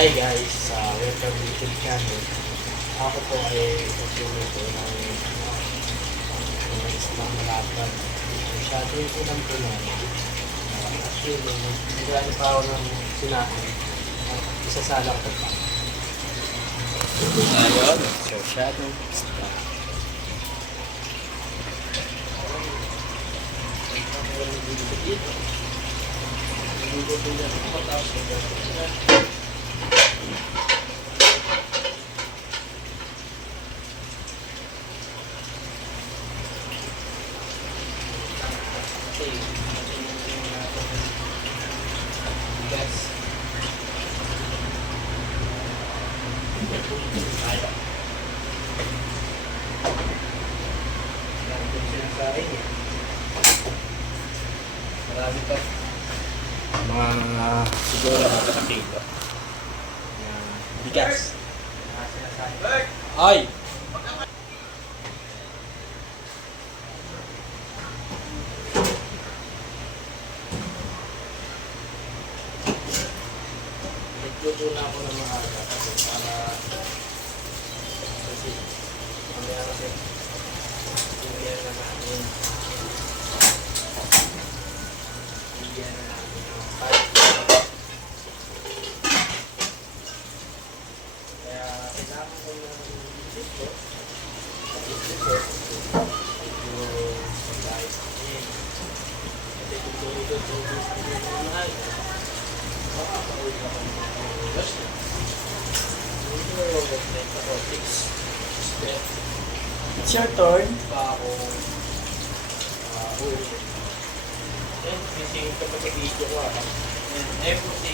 Hi guys, welcome to YouTube channel. Ako po ay magluluto ng islang malapad. Masyado yung ulam ko na. Actually, nagano pa ako ng sinabi. Isasalang ko pa. Ayun, so shadow. Marami pa. Mga siguro mga katakito. Bigas. Ay! Nagluto na ako ng mga aga kasi mamaya kasi hindi na namin ng pipe. Kaya kailangan ko ng dito yung pagkain kasi dito yung mahal. It's your turn. Pa ako uwi. Then, kasi kapag video ko and po si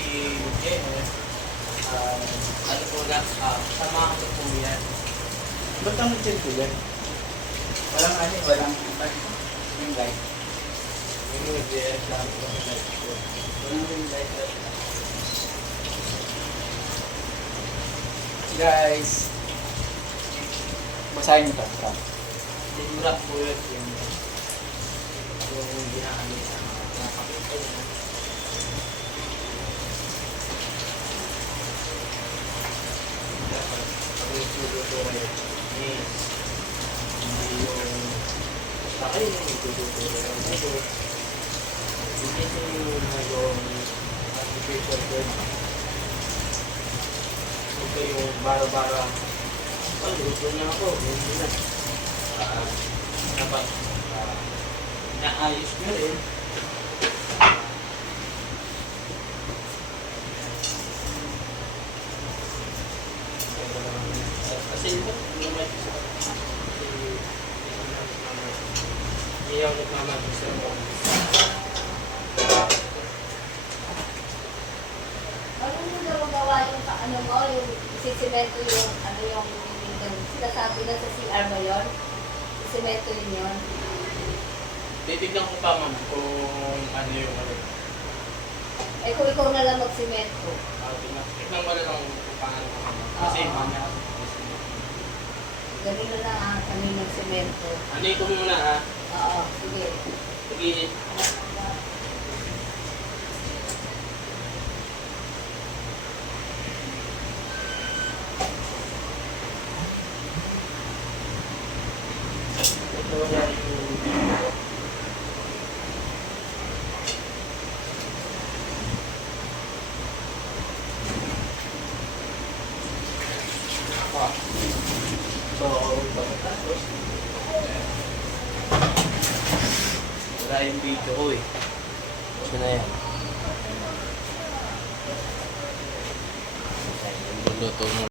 Jenner, ano po na, samahan ko po yan. Ba't ang chill ko yan? Walang yung light. Yung nag-DS lang po sa live ko. Walang yung light. Guys, basahin nyo ito. Yung rap po yun, yung ginamit sa nakakita niya. Dapat, pag may tututo kayo, hindi yung basta kayo yung tututo kayo. Hindi yung nagawang artificial bird. Huwag kayong bara-bara. Luto na ako, hindi na. Dapat naayos nyo rin. Kasi yung may isa. Hindi ako nagmamagisa mo. Ano mo na magawa yung ano mo, yung isisimento yung ano yung sinasabi na sa CR mo yun? Isisimento yun. Titignan ko pa ma'am kung ano yung ano. Eh kung ikaw na lang magsimento. Tignan mo na lang kung paano ko. Kasi mamaya ako. Ganun na lang kami ng simento. Ano ito muna ha? Oo, sige. Sige. Ito na yung video. So, pagkatapos, wala yung video ko eh. So na yan. Luluto mo.